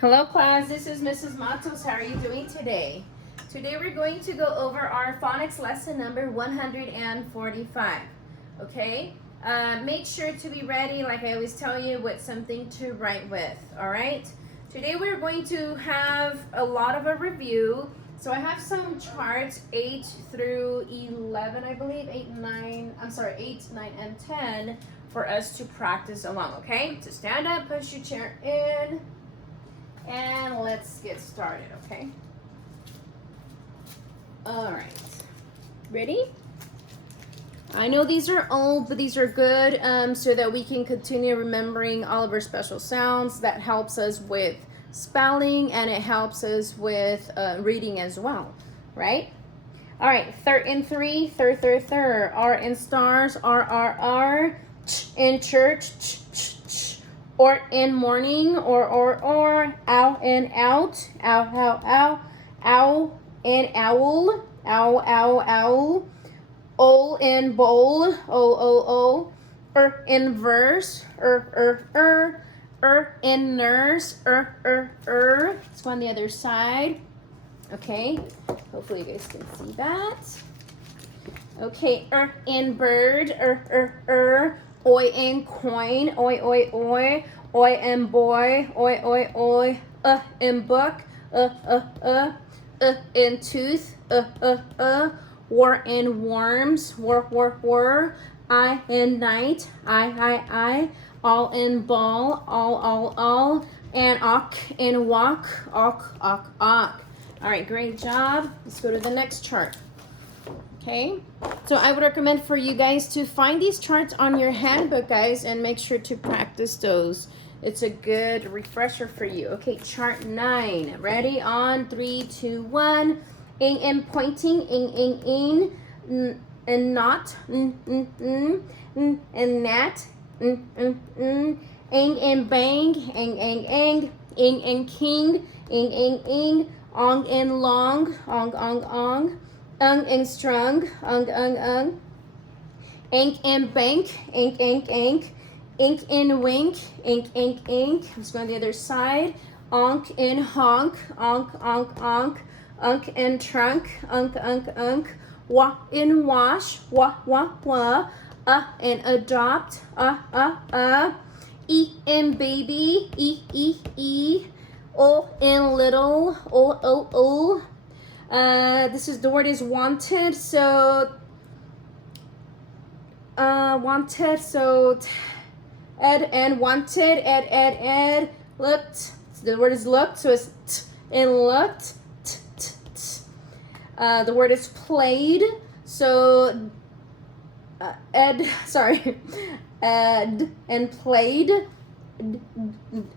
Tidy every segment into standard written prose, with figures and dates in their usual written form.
Hello class, this is Mrs. Matos. How are you doing today? Today we're going to go over our phonics lesson number 145, okay? Make sure to be ready, like I always tell you, with something to write with, all right? Today we're going to have a lot of a review. So I have some charts, 8 through 11, I believe, 8, 9, and 10, for us to practice along, okay? So stand up, push your chair in, and let's get started, okay? All right, ready? I know these are old, but these are good so that we can continue remembering all of our special sounds. That helps us with spelling, and it helps us with reading as well, right? All right, third and three, third, R in stars, R, ch in church, ch, or in morning, or, ow in out, ow, owl in owl, owl, ol in bowl, o, in verse, in nurse, Let's go on the other side. Okay, hopefully you guys can see that. Okay, in bird, oi in coin, oi in boy, oi, in book, in tooth, war in worms, war, I in night, I, all in ball, all, and awk in walk, awk. All right, great job. Let's go to the next chart. Okay, so I would recommend for you guys to find these charts on your handbook, guys, and make sure to practice those. It's a good refresher for you. Okay, chart 9. Ready? On 3, 2, 1. Ing and pointing, ing, and not, and nat, ing and bang, ing and king, ing, ong and long, ong, and strung, ung, ink and bank, ink, ink and wink, ink. Let's go on the other side. Onk and honk, onk, unk and trunk, unk, wa and wash, wa, and adopt, e and baby, e, o and little, o. This is the word is wanted, so ed and wanted, ed, looked. So the word is looked, so it's t and looked, t. The word is played, so ed and played.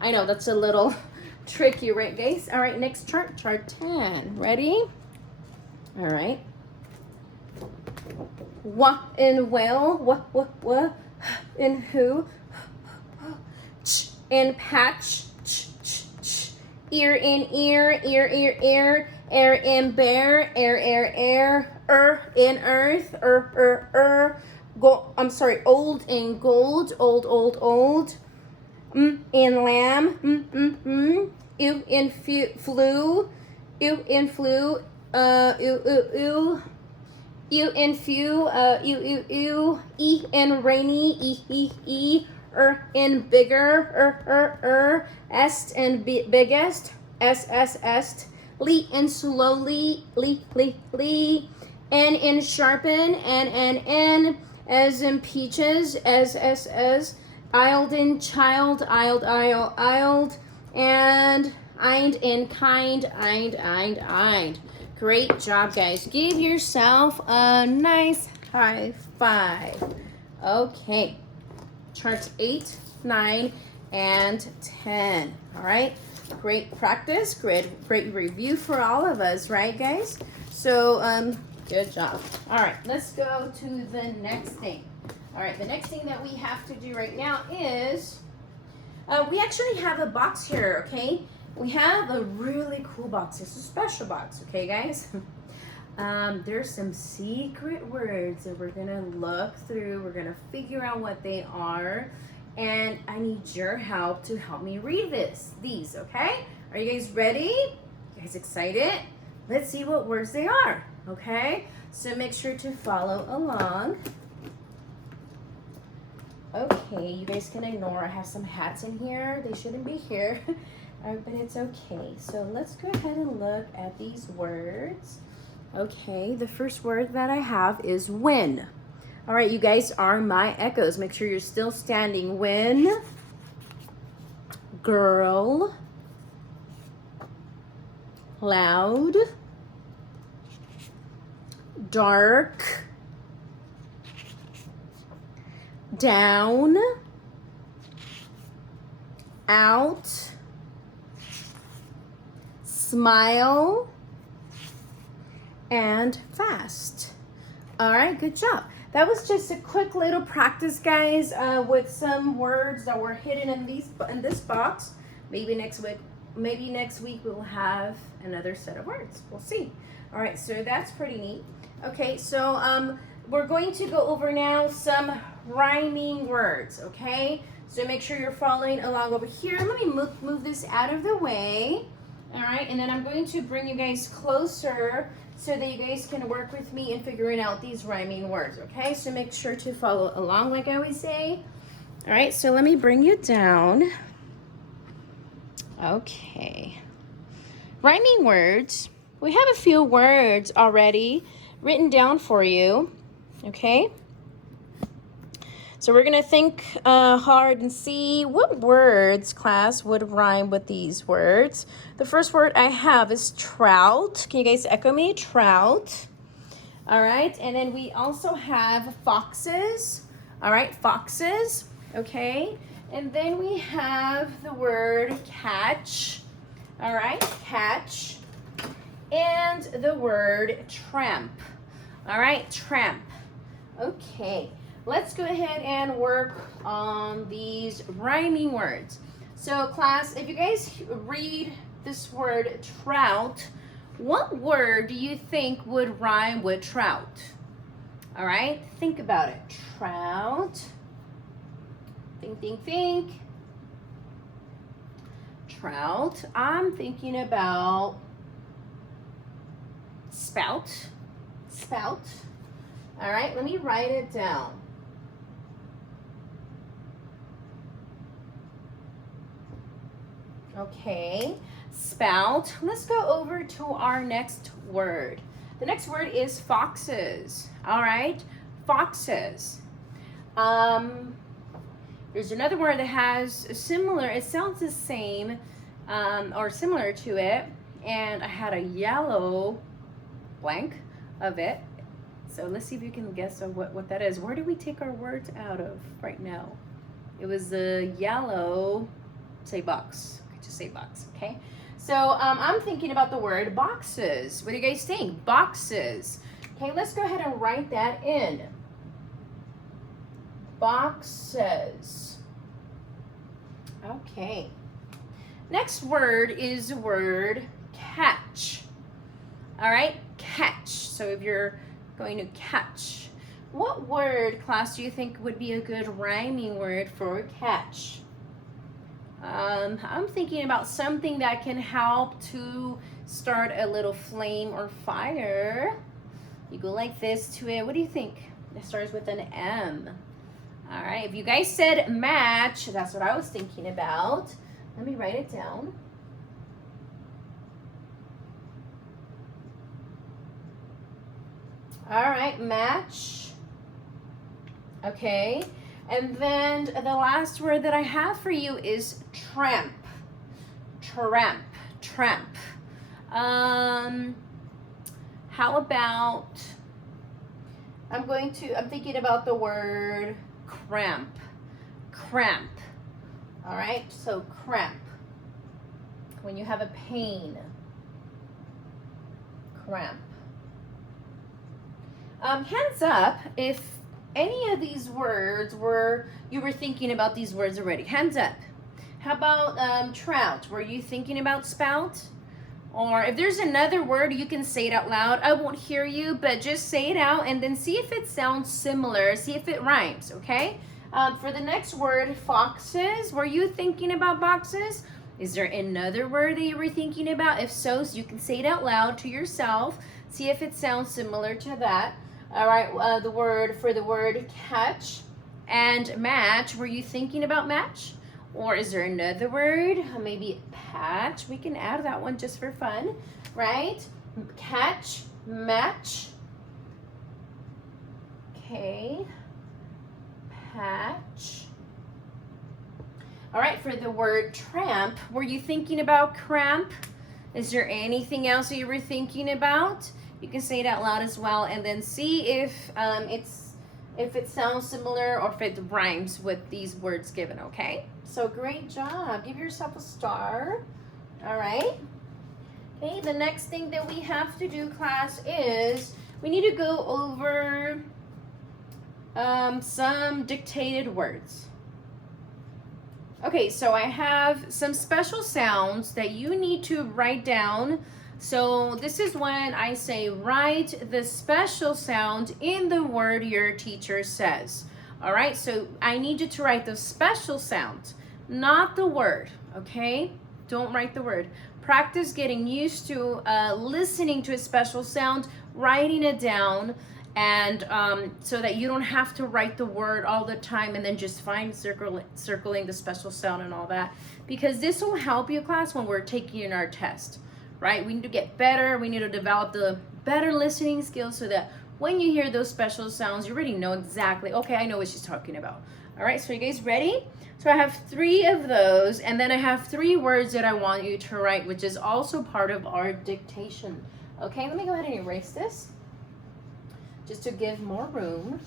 I know that's a little tricky, right, guys? All right, next chart 10. Ready? All right. What in well, what in who, ch in patch, ch, ear in ear, air in bear, air, in earth, old in gold, old, in lamb, ew in flu, ew in few, e in rainy, e, in bigger, est in biggest, est, li in slowly, li, n in sharpen, n, as in peaches, as, isled in child, isled, and eind in kind, eind. Great job, guys. Give yourself a nice high five. Okay, charts 8, 9, and 10. All right, great practice, great review for all of us, right, guys? So, good job. All right, let's go to the next thing. All right, the next thing that we have to do right now is, we actually have a box here, okay? We have a really cool box. It's a special box, okay, guys? There's some secret words that we're gonna look through. We're gonna figure out what they are, and I need your help to help me read these, okay? Are you guys ready? You guys excited? Let's see what words they are, okay? So make sure to follow along. Okay, you guys can ignore, I have some hats in here. They shouldn't be here, but it's okay. So let's go ahead and look at these words. Okay, the first word that I have is win. All right, you guys are my echoes. Make sure you're still standing. Win, girl, loud, dark, down, out, smile, and fast. All right, good job. That was just a quick little practice, guys, with some words that were hidden in this box. Maybe next week we'll have another set of words. We'll see. All right, so that's pretty neat. Okay, so we're going to go over now some rhyming words, okay? So make sure you're following along over here. Let me move this out of the way. All right, and then I'm going to bring you guys closer so that you guys can work with me in figuring out these rhyming words, okay? So make sure to follow along like I always say. All right, so let me bring you down. Okay. Rhyming words. We have a few words already written down for you, okay? So we're gonna think hard and see what words, class, would rhyme with these words. The first word I have is trout. Can you guys echo me? Trout. All right, and then we also have foxes. All right, foxes, okay? And then we have the word catch. All right, catch. And the word tramp. All right, tramp. Okay. Let's go ahead and work on these rhyming words. So class, if you guys read this word trout, what word do you think would rhyme with trout? All right, think about it. Trout. Think. Trout. I'm thinking about spout. Spout. All right, let me write it down. Okay, spout. Let's go over to our next word. The next word is foxes. All right, foxes. There's another word that has a similar, it sounds the same or similar to it, and I had a yellow blank of it. So let's see if you can guess what that is. Where do we take our words out of right now? It was the yellow, say box. Just say box, okay? So I'm thinking about the word boxes. What do you guys think? Boxes. Okay, let's go ahead and write that in. Boxes. Okay. Next word is the word catch. All right, catch. So if you're going to catch, what word, class, do you think would be a good rhyming word for catch? I'm thinking about something that can help to start a little flame or fire. You go like this to it. What do you think? It starts with an M. All right, if you guys said match, that's what I was thinking about. Let me write it down. All right, match. Okay. And then the last word that I have for you is tramp. Tramp. Tramp. How about, I'm thinking about the word cramp. Cramp. All right, so cramp. When you have a pain. Cramp. Hands up if any of these words you were thinking about these words already. Hands up. How about trout? Were you thinking about spout? Or if there's another word, you can say it out loud. I won't hear you, but just say it out and then see if it sounds similar. See if it rhymes, okay? For the next word, foxes. Were you thinking about boxes? Is there another word that you were thinking about? If so, you can say it out loud to yourself. See if it sounds similar to that. All right, the word catch and match. Were you thinking about match? Or is there another word? Maybe patch. We can add that one just for fun, right? Catch, match. Okay. Patch. All right, for the word tramp, were you thinking about cramp? Is there anything else that you were thinking about? You can say it out loud as well, and then see if it sounds similar or if it rhymes with these words given, okay? So great job. Give yourself a star. All right. Okay, the next thing that we have to do, class, is we need to go over some dictated words. Okay, so I have some special sounds that you need to write down. So this is when I say write the special sound in the word your teacher says. All right, so I need you to write the special sound, not the word, okay? Don't write the word. Practice getting used to listening to a special sound, writing it down, and so that you don't have to write the word all the time and then just circling the special sound and all that, because this will help you, class, when we're taking our test, right? We need to get better. We need to develop the better listening skills so that when you hear those special sounds, you already know exactly, okay, I know what she's talking about. All right, so you guys ready? So I have 3 of those, and then I have 3 words that I want you to write, which is also part of our dictation. Okay, let me go ahead and erase this, just to give more room.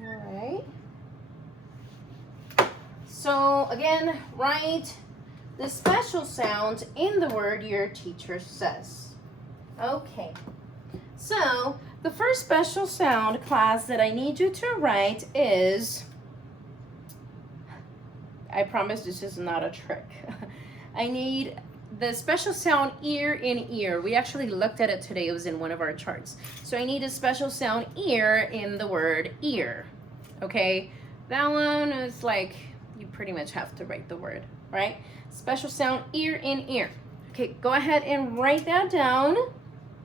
All right. So again, write the special sound in the word your teacher says. Okay. So the first special sound, class, that I need you to write is, I promise this is not a trick. I need the special sound ear in ear. We actually looked at it today. It was in one of our charts. So I need a special sound ear in the word ear. Okay, that one is like, you pretty much have to write the word, right? Special sound ear in ear. Okay, go ahead and write that down.